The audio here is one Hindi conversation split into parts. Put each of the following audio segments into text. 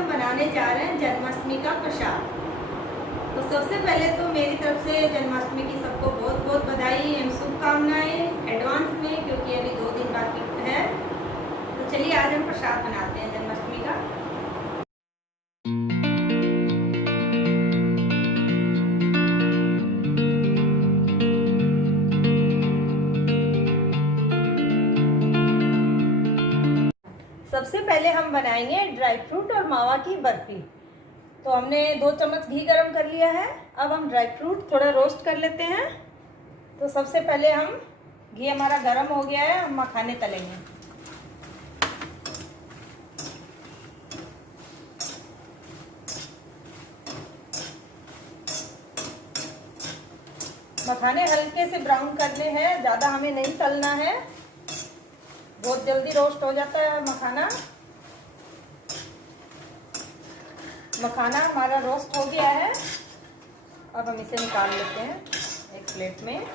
हम बनाने जा रहे हैं जन्माष्टमी का प्रसाद। तो सबसे पहले तो मेरी तरफ से जन्माष्टमी की सबको बहुत बहुत बधाई एवं शुभकामनाएं एडवांस में, क्योंकि अभी 2 दिन बाकी है। तो चलिए आज हम प्रसाद बनाते हैं जन्माष्टमी का। सबसे पहले हम बनाएंगे ड्राई फ्रूट और मावा की बर्फी। तो हमने 2 चम्मच घी गरम कर लिया है। अब हम ड्राई फ्रूट थोड़ा रोस्ट कर लेते हैं। तो सबसे पहले हम घी हमारा गरम हो गया है, हम मखाने तलेंगे। मखाने हल्के से ब्राउन करने हैं, ज़्यादा हमें नहीं तलना है, बहुत जल्दी रोस्ट हो जाता है मखाना। मखाना हमारा रोस्ट हो गया है। अब हम इसे निकाल लेते हैं एक प्लेट में।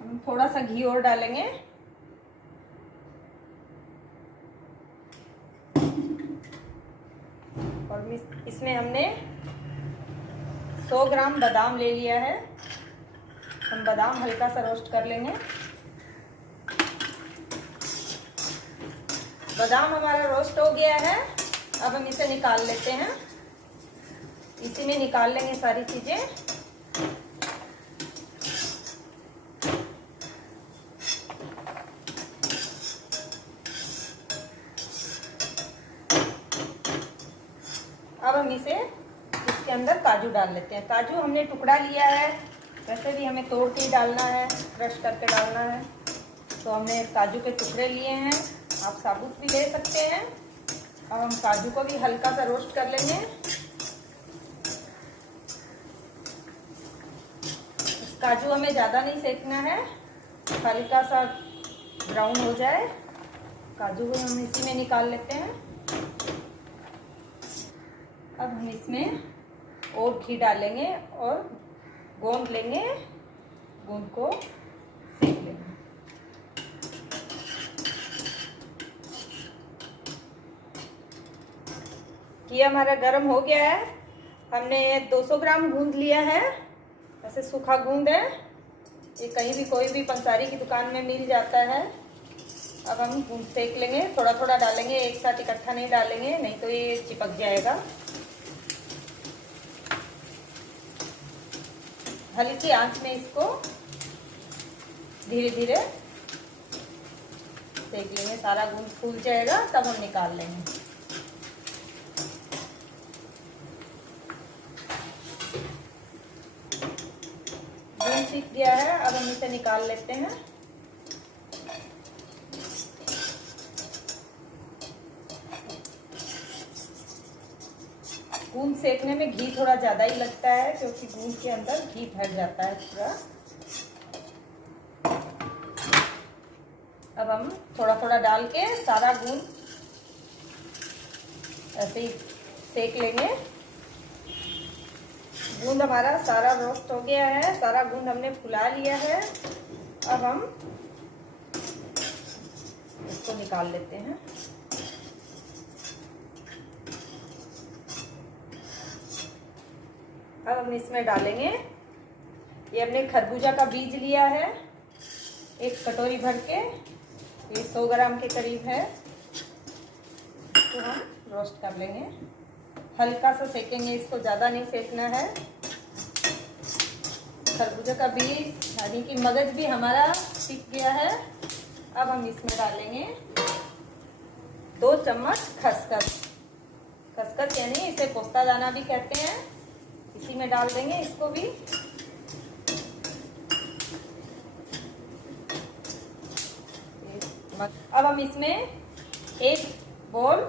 हम थोड़ा सा घी और डालेंगे। और इसमें हमने 100 ग्राम बादाम ले लिया है। हम बादाम हल्का सा रोस्ट कर लेंगे। बादाम हमारा रोस्ट हो गया है। अब हम इसे निकाल लेते हैं। इसी में निकाल लेंगे सारी चीजें। अब हम इसके अंदर काजू डाल लेते हैं। काजू हमने टुकड़ा लिया है, वैसे भी हमें तोड़ के ही डालना है, क्रश करके डालना है। तो हमने काजू के टुकड़े लिए हैं, आप साबुत भी ले सकते हैं। अब हम काजू को भी हल्का सा रोस्ट कर लेंगे। काजू हमें ज़्यादा नहीं सेकना है, हल्का सा ब्राउन हो जाए। काजू को हम इसी में निकाल लेते हैं। अब हम इसमें और घी डालेंगे और गूंद लेंगे, गूंद को सेक लेंगे। घी हमारा गर्म हो गया है। हमने 200 ग्राम गूंद लिया है, ऐसे सूखा गूंद है। ये कहीं भी कोई भी पंसारी की दुकान में मिल जाता है। अब हम गूंद सेक लेंगे, थोड़ा थोड़ा डालेंगे, एक साथ इकट्ठा नहीं डालेंगे, नहीं तो ये चिपक जाएगा। हल्की आंच में इसको धीरे धीरे सेक लेंगे। सारा गूंद फूल जाएगा तब हम निकाल लेंगे। गूंद सीख गया है, अब हम इसे निकाल लेते हैं। गूंद सेकने में घी थोड़ा ज़्यादा ही लगता है, क्योंकि गूंद के अंदर घी भर जाता है पूरा। अब हम थोड़ा थोड़ा डाल के सारा गूंद ऐसे ही सेक लेंगे। गूंद हमारा सारा रोस्ट हो गया है, सारा गूंद हमने फुला लिया है। अब हम इसको निकाल लेते हैं। अब हम इसमें डालेंगे, ये हमने खरबूजा का बीज लिया है 1 कटोरी भर के, ये 100 ग्राम के करीब है। तो हम रोस्ट कर लेंगे, हल्का सा सेकेंगे इसको, ज़्यादा नहीं सेकना है। खरबूजा का बीज यानी कि मगज भी हमारा सीख गया है। अब हम इसमें डालेंगे 2 चम्मच खसखस। खसखस यानी इसे पोस्ता दाना भी कहते हैं, इसी में डाल देंगे इसको भी। अब हम इसमें 1 बोल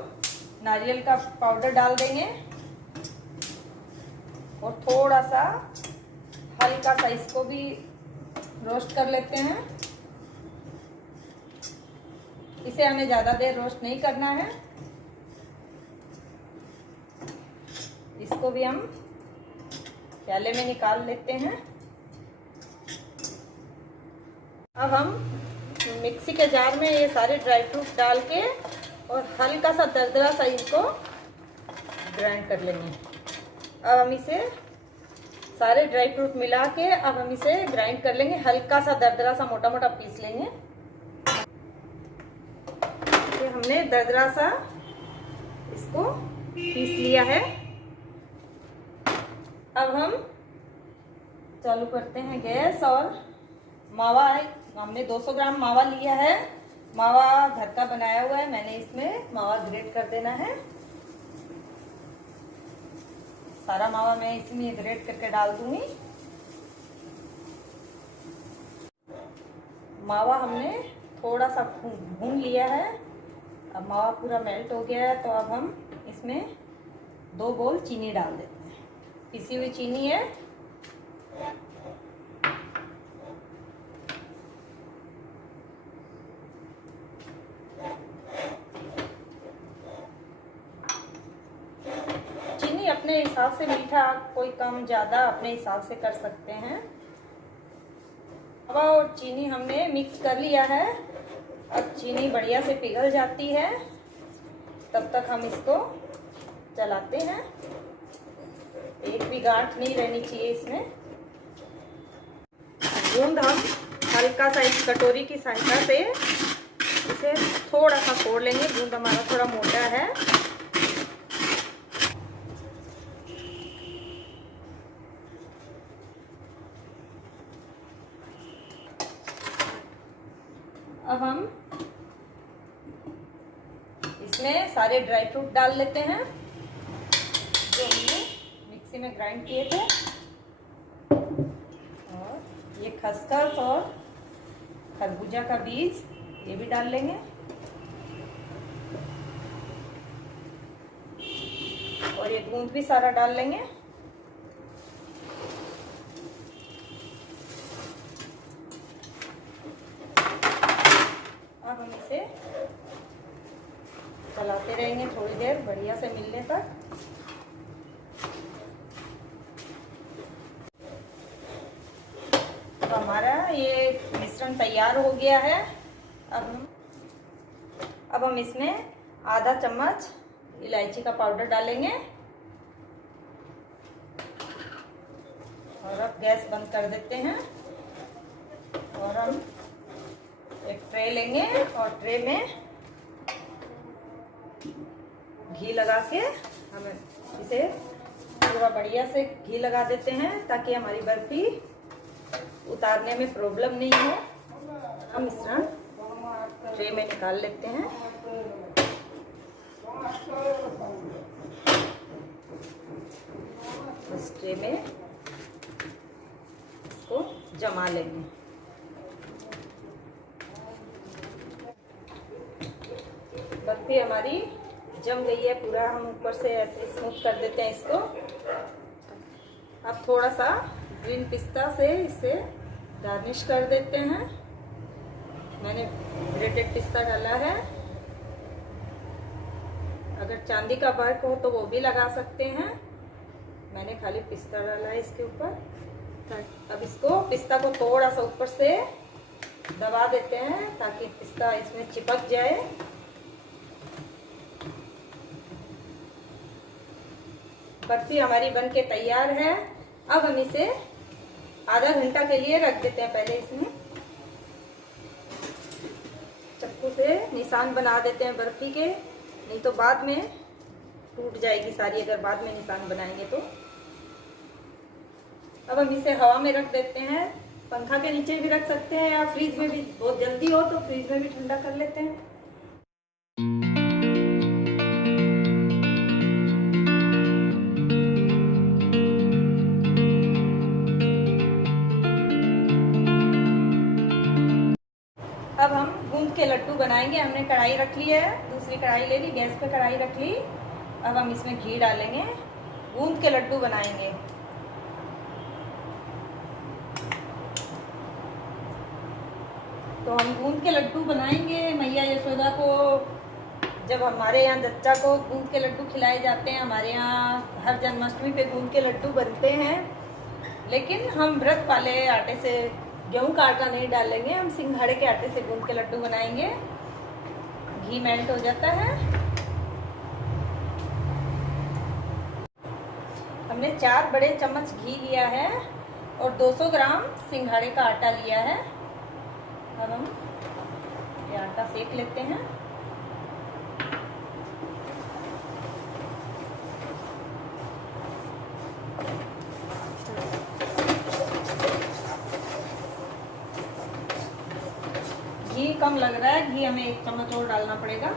नारियल का पाउडर डाल देंगे और थोड़ा सा हल्का सा इसको भी रोस्ट कर लेते हैं। इसे हमें ज़्यादा देर रोस्ट नहीं करना है। इसको भी हम प्याले में निकाल लेते हैं। अब हम मिक्सी के जार में ये सारे ड्राई फ्रूट डाल के और हल्का सा दरदरा सा इसको ग्राइंड कर लेंगे। अब हम इसे सारे ड्राई फ्रूट मिला के अब हम इसे ग्राइंड कर लेंगे, हल्का सा दरदरा सा मोटा मोटा पीस लेंगे। ये हमने दरदरा सा इसको पीस लिया है। अब हम चालू करते हैं गैस और मावा है, हमने 200 ग्राम मावा लिया है। मावा घर का बनाया हुआ है, मैंने इसमें मावा ग्रेट कर देना है। सारा मावा मैं इसमें ग्रेट करके डाल दूंगी। मावा हमने थोड़ा सा भून लिया है। अब मावा पूरा मेल्ट हो गया है, तो अब हम इसमें 2 बोल चीनी डाल देते हैं। पिसी हुई चीनी है। चीनी अपने हिसाब से, मीठा कोई कम ज़्यादा अपने हिसाब से कर सकते हैं। मावा और चीनी हमने मिक्स कर लिया है। अब चीनी बढ़िया से पिघल जाती है, तब तक हम इसको चलाते हैं। एक भी गांठ नहीं रहनी चाहिए इसमें। गूंद हम हल्का सा इस कटोरी की सहायता से इसे थोड़ा सा फोड़ लेंगे। गूंद हमारा थोड़ा मोटा है। अब हम इसमें सारे ड्राई फ्रूट डाल लेते हैं जो हमने मिक्सी में ग्राइंड किए थे। और ये खसखस और खरबूजा का बीज ये भी डाल लेंगे। और ये गूंद भी सारा डाल लेंगे। अब हम इसे चलाते रहेंगे थोड़ी देर बढ़िया से मिलने तक। तो हमारा ये मिश्रण तैयार हो गया है। अब हम इसमें आधा चम्मच इलायची का पाउडर डालेंगे। और अब गैस बंद कर देते हैं। और हम एक ट्रे लेंगे और ट्रे में घी लगा के हम इसे पूरा बढ़िया से घी लगा देते हैं, ताकि हमारी बर्फी उतारने में प्रॉब्लम नहीं हो। हम मिश्रण ट्रे में निकाल लेते हैं। इस ट्रे में इसको जमा लेंगे। बर्फी हमारी जम गई है पूरा। हम ऊपर से ऐसे स्मूथ कर देते हैं इसको। अब थोड़ा सा ग्रीन पिस्ता से इसे गार्निश कर देते हैं। मैंने ग्रेटेड पिस्ता डाला है। अगर चांदी का वर्क हो तो वो भी लगा सकते हैं। मैंने खाली पिस्ता डाला है इसके ऊपर। अब इसको पिस्ता को थोड़ा सा ऊपर से दबा देते हैं, ताकि पिस्ता इसमें चिपक जाए। बर्फी हमारी बनके तैयार है। अब हम इसे आधा घंटा के लिए रख देते हैं। पहले इसमें चाकू से निशान बना देते हैं बर्फी के, नहीं तो बाद में टूट जाएगी सारी, अगर बाद में निशान बनाएंगे तो। अब हम इसे हवा में रख देते हैं। पंखा के नीचे भी रख सकते हैं, या फ्रीज में भी, बहुत जल्दी हो तो फ्रीज में भी ठंडा कर लेते हैं। अब हम गूंद के लड्डू बनाएंगे। हमने कढ़ाई रख ली है, दूसरी कढ़ाई ले ली, गैस पे कढ़ाई रख ली। अब हम इसमें घी डालेंगे, गूंद के लड्डू बनाएंगे। तो हम गूंद के लड्डू बनाएंगे। मैया यशोदा को, जब हमारे यहाँ जच्चा को गूंद के लड्डू खिलाए जाते हैं, हमारे यहाँ हर जन्माष्टमी पे गूंद के लड्डू बनते हैं। लेकिन हम व्रत वाले आटे से गेहूं का आटा नहीं डालेंगे, हम सिंघाड़े के आटे से गूंद के लड्डू बनाएंगे। घी मेल्ट हो जाता है। हमने 4 बड़े चम्मच घी लिया है और 200 ग्राम सिंघाड़े का आटा लिया है। अब हम ये आटा सेक लेते हैं। घी कम लग रहा है, घी हमें 1 चम्मच और डालना पड़ेगा।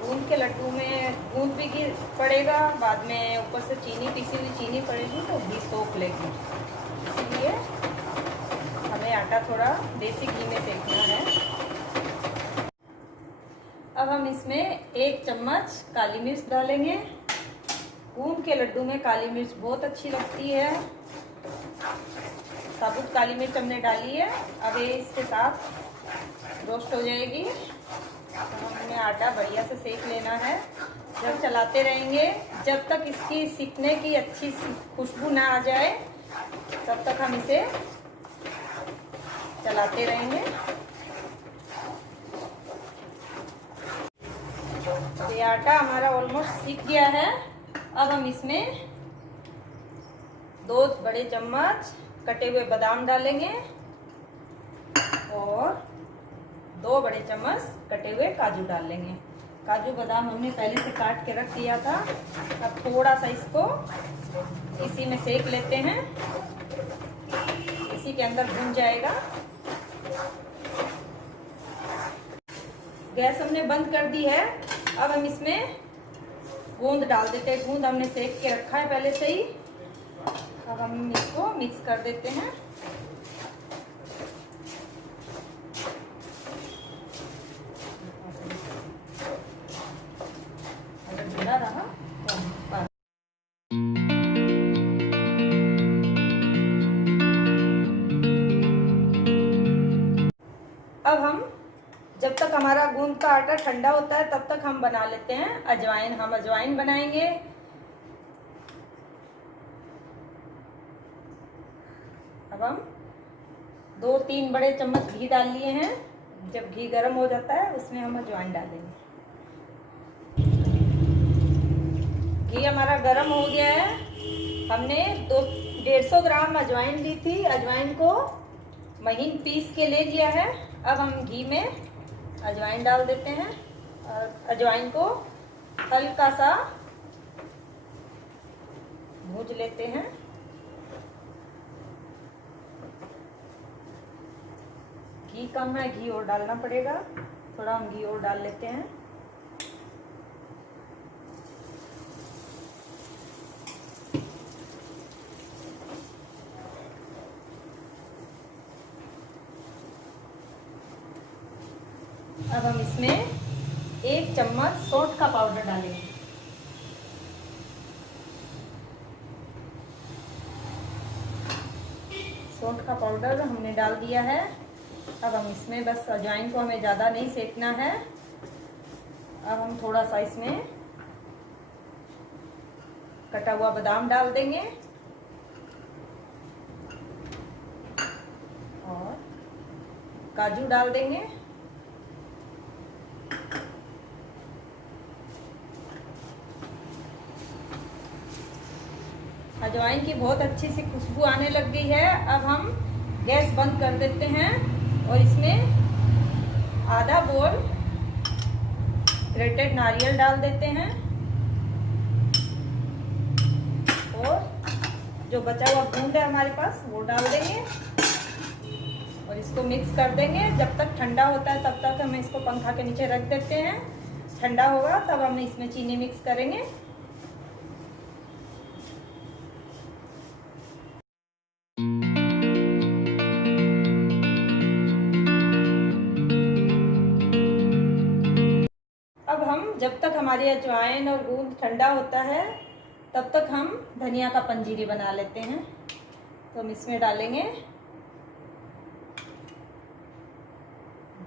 गूंद के लड्डू में गूंद भी घी पड़ेगा, बाद में ऊपर से चीनी, पिसी हुई चीनी पड़ेगी तो घी सोख लेगी, इसलिए हमें आटा थोड़ा देसी घी में सेकना है। अब हम इसमें 1 चम्मच काली मिर्च डालेंगे। गूंद के लड्डू में काली मिर्च बहुत अच्छी लगती है। साबुत काली मिर्च हमने डाली है। अब ये इसके साथ रोस्ट हो जाएगी। तो हमने आटा बढ़िया से सेक लेना है। जब चलाते रहेंगे, जब तक इसकी सिकने की अच्छी खुशबू ना आ जाए तब तक हम इसे चलाते रहेंगे। तो ये आटा हमारा ऑलमोस्ट सीख गया है। अब हम इसमें 2 बड़े चम्मच कटे हुए बादाम डालेंगे और 2 बड़े चम्मच कटे हुए काजू डाल लेंगे। काजू बादाम हमने पहले से काट के रख दिया था। अब थोड़ा सा इसको इसी में सेक लेते हैं, इसी के अंदर भुन जाएगा। गैस हमने बंद कर दी है। अब हम इसमें गूंद डाल देते हैं। गूंद हमने सेक के रखा है पहले से ही। अब हम इसको मिक्स कर देते हैं। अगर ढीला रहा तो अब हम जब तक हमारा गूंद का आटा ठंडा होता है तब तक हम बना लेते हैं अजवाइन। हम अजवाइन बनाएंगे। अब हम 2-3 बड़े चम्मच घी डाल लिए हैं। जब घी गर्म हो जाता है उसमें हम अजवाइन डालेंगे। घी हमारा गर्म हो गया है। हमने 150 ग्राम अजवाइन ली थी। अजवाइन को महीन पीस के ले लिया है। अब हम घी में अजवाइन डाल देते हैं और अजवाइन को हल्का सा भून लेते हैं। घी कम है, घी और डालना पड़ेगा। थोड़ा हम घी और डाल लेते हैं। अब हम इसमें 1 चम्मच सौंठ का पाउडर डालेंगे। सौंठ का पाउडर हमने डाल दिया है। अब हम इसमें बस अजवाइन को हमें ज़्यादा नहीं सेकना है। अब हम थोड़ा सा इसमें कटा हुआ बादाम डाल देंगे और काजू डाल देंगे। अजवाइन की बहुत अच्छी सी खुशबू आने लग गई है। अब हम गैस बंद कर देते हैं और इसमें आधा बोल ग्रेटेड नारियल डाल देते हैं और जो बचा हुआ गूंद है हमारे पास वो डाल देंगे और इसको मिक्स कर देंगे। जब तक ठंडा होता है तब तक हम इसको पंखा के नीचे रख देते हैं। ठंडा होगा तब हम इसमें चीनी मिक्स करेंगे। अब हम जब तक हमारी अजवाइन और गूंद ठंडा होता है तब तक हम धनिया का पंजीरी बना लेते हैं। तो हम इसमें डालेंगे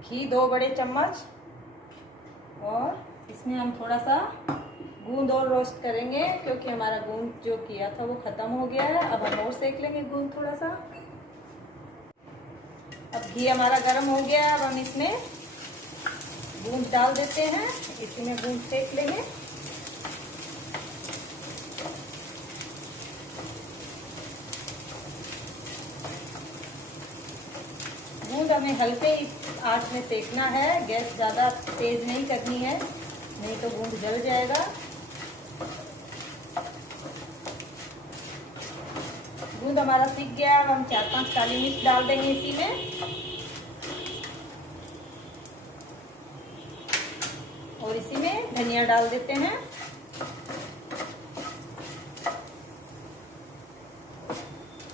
घी 2 बड़े चम्मच और इसमें हम थोड़ा सा गूंद और रोस्ट करेंगे क्योंकि हमारा गूंद जो किया था वो ख़त्म हो गया है। अब हम और सेक लेंगे गूंद थोड़ा सा। अब घी हमारा गर्म हो गया है। अब हम इसमें गूंद डाल देते हैं, इसी में गूंद सेक लेंगे। गूंद हमें हल्के आंच में सेकना है, गैस ज़्यादा तेज़ नहीं करनी है, नहीं तो गूंद जल जाएगा। गूंद हमारा सीख गया। अब हम 4-5 काली मिर्च डाल देंगे इसी में, और इसी में धनिया डाल देते हैं।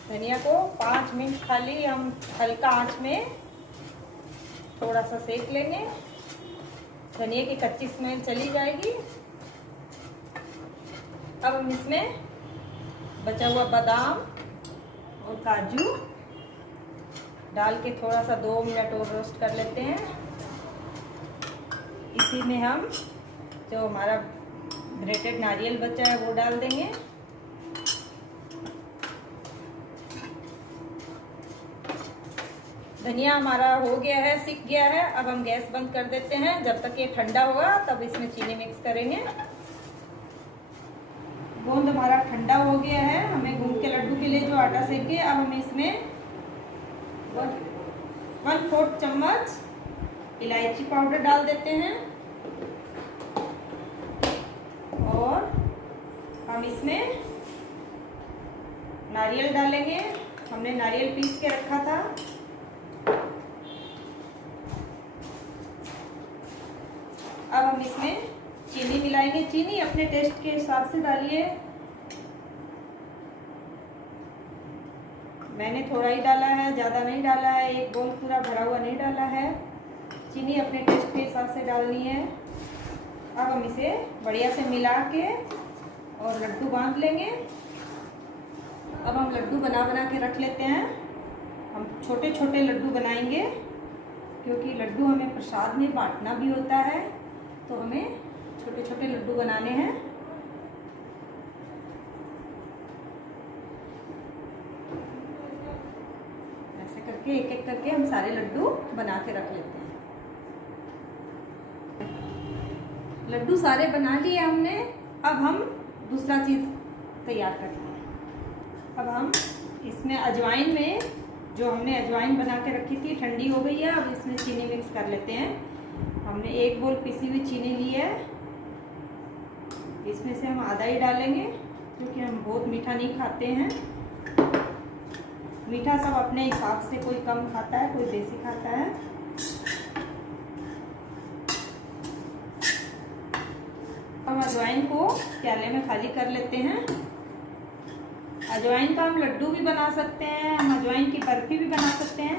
धनिया को 5 मिनट खाली हम हल्का आंच में थोड़ा सा सेक लेंगे, धनिया की कच्ची स्मेल चली जाएगी। अब हम इसमें बचा हुआ बादाम और काजू डाल के थोड़ा सा 2 मिनट और रोस्ट कर लेते हैं। इसी में हम जो हमारा ग्रेटेड नारियल बचा है वो डाल देंगे। धनिया हमारा हो गया है, सिक गया है। अब हम गैस बंद कर देते हैं। जब तक ये ठंडा होगा तब इसमें चीनी मिक्स करेंगे। गूंद हमारा ठंडा हो गया है। हमें गूंद के लड्डू के लिए जो आटा सेके, अब हम इसमें 1/4 चम्मच इलायची पाउडर डाल देते हैं, और हम इसमें नारियल डालेंगे। हमने नारियल पीस के रखा था। अब हम इसमें चीनी मिलाएंगे। चीनी अपने टेस्ट के हिसाब से डालिए। मैंने थोड़ा ही डाला है, ज़्यादा नहीं डाला है, एक बोल पूरा भरा हुआ नहीं डाला है। चीनी अपने टेस्ट के हिसाब से डालनी है। अब हम इसे बढ़िया से मिला के और लड्डू बांध लेंगे। अब हम लड्डू बना के रख लेते हैं। हम छोटे छोटे लड्डू बनाएंगे क्योंकि लड्डू हमें प्रसाद में बांटना भी होता है, तो हमें छोटे छोटे लड्डू बनाने हैं। ऐसे करके एक एक करके हम सारे लड्डू बना के रख लेते हैं। लड्डू सारे बना लिए हमने। अब हम दूसरा चीज़ तैयार करते हैं। अब हम इसमें अजवाइन में, जो हमने अजवाइन बना के रखी थी, ठंडी हो गई है। अब इसमें चीनी मिक्स कर लेते हैं। हमने 1 बोल पिसी हुई चीनी ली है, इसमें से हम आधा ही डालेंगे क्योंकि हम बहुत मीठा नहीं खाते हैं। मीठा सब अपने हिसाब से, कोई कम खाता है, कोई बेसी खाता है। हम अजवाइन को प्याले में खाली कर लेते हैं। अजवाइन का हम लड्डू भी बना सकते हैं, हम अजवाइन की बर्फी भी बना सकते हैं,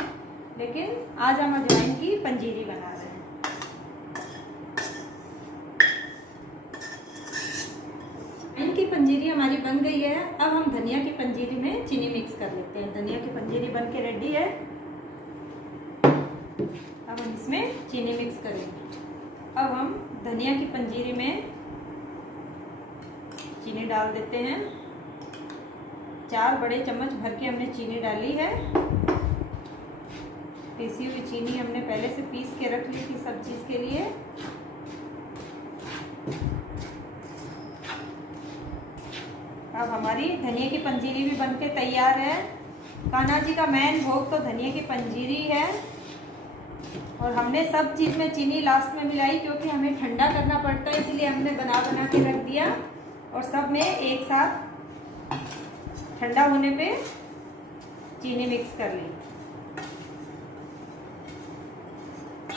लेकिन आज हम अजवाइन की पंजीरी बना रहे हैं। अजवाइन की पंजीरी हमारी बन गई है। अब हम धनिया की पंजीरी में चीनी मिक्स कर लेते हैं। धनिया की पंजीरी बन के रेडी है। अब हम इसमें चीनी मिक्स करेंगे। अब हम धनिया की पंजीरी में चीनी डाल देते हैं। 4 बड़े चम्मच भर के हमने चीनी डाली है। पीसी हुई चीनी हमने पहले से पीस के रख ली थी सब चीज़ के लिए। अब हमारी धनिया की पंजीरी भी बनके तैयार है। कान्हा जी का मेन भोग तो धनिया की पंजीरी है। और हमने सब चीज़ में चीनी लास्ट में मिलाई क्योंकि हमें ठंडा करना पड़ता है, इसलिए हमने बना के रख दिया और सब में एक साथ ठंडा होने पे चीनी मिक्स कर ली।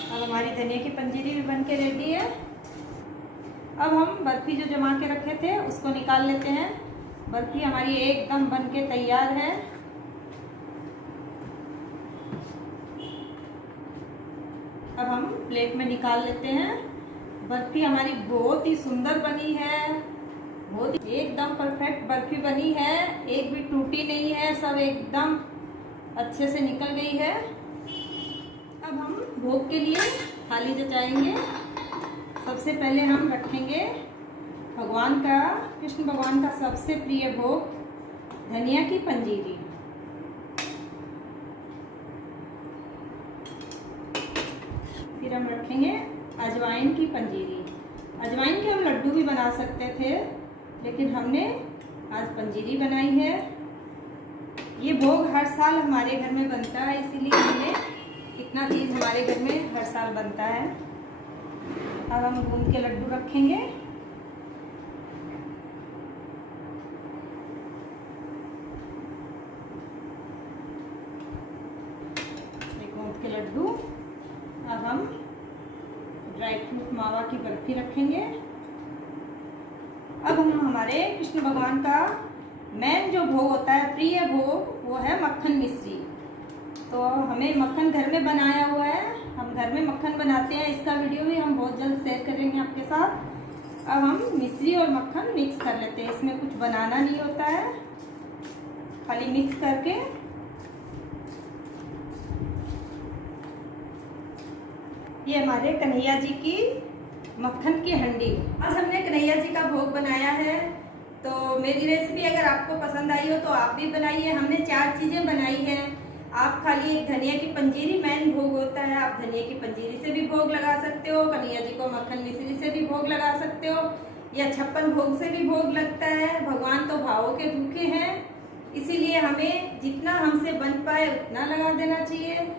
अब हमारी धनिया की पंजीरी भी बन के रेडी है। अब हम बर्फी जो जमा के रखे थे उसको निकाल लेते हैं। बर्फी हमारी एकदम बन के तैयार है। अब हम प्लेट में निकाल लेते हैं। बर्फी हमारी बहुत ही सुंदर बनी है, बहुत एकदम परफेक्ट बर्फी बनी है, एक भी टूटी नहीं है, सब एकदम अच्छे से निकल गई है। अब हम भोग के लिए थाली जचाएंगे। सबसे पहले हम रखेंगे भगवान का, कृष्ण भगवान का सबसे प्रिय भोग धनिया की पंजीरी। फिर हम रखेंगे अजवाइन की पंजीरी। अजवाइन के हम लड्डू भी बना सकते थे, लेकिन हमने आज पंजीरी बनाई है। ये भोग हर साल हमारे घर में बनता है, इसीलिए हमने इतना चीज हमारे घर में हर साल बनता है। अब हम गूंद के लड्डू रखेंगे। गूंद के लड्डू। अब हम ड्राई फ्रूट मावा की बर्फी रखेंगे। अब हम हमारे कृष्ण भगवान का मेन जो भोग होता है, प्रिय भोग, वो है मक्खन मिश्री। तो हमें मक्खन घर में बनाया हुआ है, हम घर में मक्खन बनाते हैं। इसका वीडियो भी हम बहुत जल्द शेयर करेंगे आपके साथ। अब हम मिश्री और मक्खन मिक्स कर लेते हैं। इसमें कुछ बनाना नहीं होता है, खाली मिक्स करके ये हमारे कन्हैया जी की मक्खन की हंडी। आज हमने कन्हैया जी का भोग बनाया है। तो मेरी रेसिपी अगर आपको पसंद आई हो तो आप भी बनाइए। हमने 4 चीज़ें बनाई हैं। आप खाली एक धनिया की पंजीरी मेन भोग होता है, आप धनिया की पंजीरी से भी भोग लगा सकते हो, कन्हैया जी को मक्खन मिश्री से भी भोग लगा सकते हो, या 56 भोग से भी भोग लगता है। भगवान तो भावों के भूखे हैं, इसीलिए हमें जितना हमसे बन पाए उतना लगा देना चाहिए।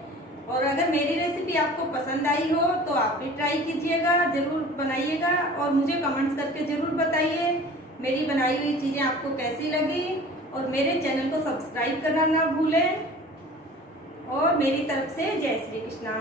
और अगर मेरी रेसिपी आपको पसंद आई हो तो आप भी ट्राई कीजिएगा, ज़रूर बनाइएगा और मुझे कमेंट्स करके ज़रूर बताइए मेरी बनाई हुई चीज़ें आपको कैसी लगी। और मेरे चैनल को सब्सक्राइब करना ना भूलें। और मेरी तरफ से जय श्री कृष्णा।